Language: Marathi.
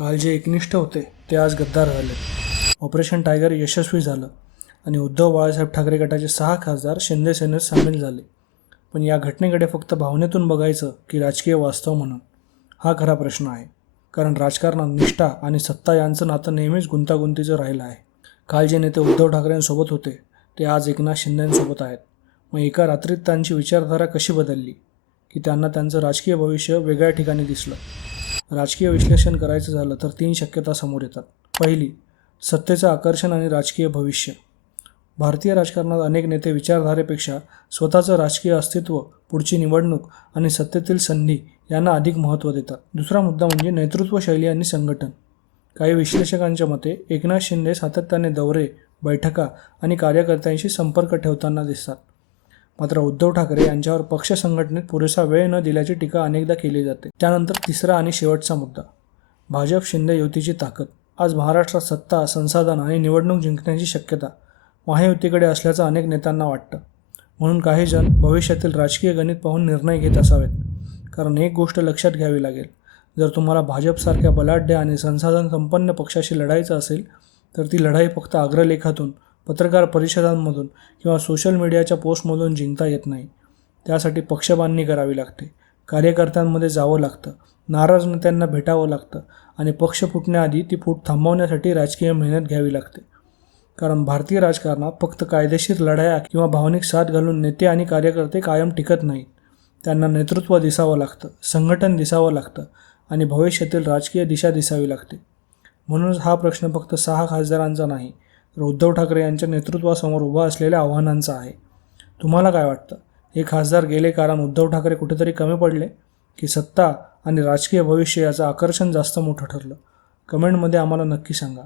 काल जे एकनिष्ठ होते ते आज गद्दार झाले. ऑपरेशन टायगर यशस्वी झालं आणि उद्धव बाळासाहेब ठाकरे गटाचे 6 खासदार शिंदे सेनेत सामील झाले. पण या घटनेकडे फक्त भावनेतून बघायचं की राजकीय वास्तव म्हणून, हा खरा प्रश्न आहे. कारण राजकारणात निष्ठा आणि सत्ता यांचं नातं नेहमीच गुंतागुंतीचं राहिलं आहे. काल जे नेते उद्धव ठाकरेंसोबत होते ते आज एकनाथ शिंदेंसोबत आहेत. मग एका रात्रीत त्यांची विचारधारा कशी बदलली की त्यांना त्यांचं राजकीय भविष्य वेगळ्या ठिकाणी दिसलं. राजकीय विश्लेषण करायचं झालं तर 3 शक्यता समोर येतात. पहिली, सत्तेचं आकर्षण आणि राजकीय भविष्य. भारतीय राजकारणात अनेक नेते विचारधारेपेक्षा स्वतःचं राजकीय अस्तित्व, पुढची निवडणूक आणि सत्तेतील संधी यांना अधिक महत्त्व देतात. दुसरा मुद्दा म्हणजे नेतृत्व शैली आणि संघटन. काही विश्लेषकांच्या मते एकनाथ शिंदे सातत्याने दौरे, बैठका आणि कार्यकर्त्यांशी संपर्क ठेवताना दिसतात. मात्र उद्धव ठाकरे यांच्यावर पक्ष संघटनेत पुरेसा वेळ न दिल्याची टीका अनेकदा केली जाते. त्यानंतर तिसरा आणि शेवटचा मुद्दा, भाजप शिंदे युतीची ताकद. आज महाराष्ट्रात सत्ता, संसाधन आणि निवडणूक जिंकण्याची शक्यता महायुतीकडे असल्याचं अनेक नेत्यांना वाटतं. म्हणून काही जण भविष्यातील राजकीय गणित पाहून निर्णय घेत असावेत. कारण एक गोष्ट लक्षात घ्यावी लागेल, जर तुम्हाला भाजपसारख्या बलाढ्य आणि संसाधन संपन्न पक्षाशी लढायचं असेल तर ती लढाई फक्त अग्रलेखातून, पत्रकार परिषदांमधून किंवा सोशल मीडियाच्या पोस्टमधून जिंकता येत नाही. त्यासाठी पक्षबांधणी करावी लागते, कार्यकर्त्यांमध्ये जावं लागतं, नाराज नेत्यांना भेटावं लागतं आणि पक्ष फुटण्याआधी ती फूट थांबवण्यासाठी राजकीय मेहनत घ्यावी लागते. कारण भारतीय राजकारणात फक्त कायदेशीर लढाया किंवा भावनिक साथ घालून नेते आणि कार्यकर्ते कायम टिकत नाहीत. त्यांना नेतृत्व दिसावं लागतं, संघटन दिसावं लागतं आणि भविष्यातील राजकीय दिशा दिसावी लागते. म्हणूनच हा प्रश्न फक्त 6 खासदारांचा नाही, तर उद्धव ठाकरे यांच्या नेतृत्वासमोर उभा असलेल्या आव्हानांचा आहे. तुम्हाला काय वाटतं? हे खासदार गेले कारण उद्धव ठाकरे कुठेतरी कमी पडले, की सत्ता आणि राजकीय भविष्य याचं आकर्षण जास्त मोठं ठरलं? कमेंटमध्ये आम्हाला नक्की सांगा.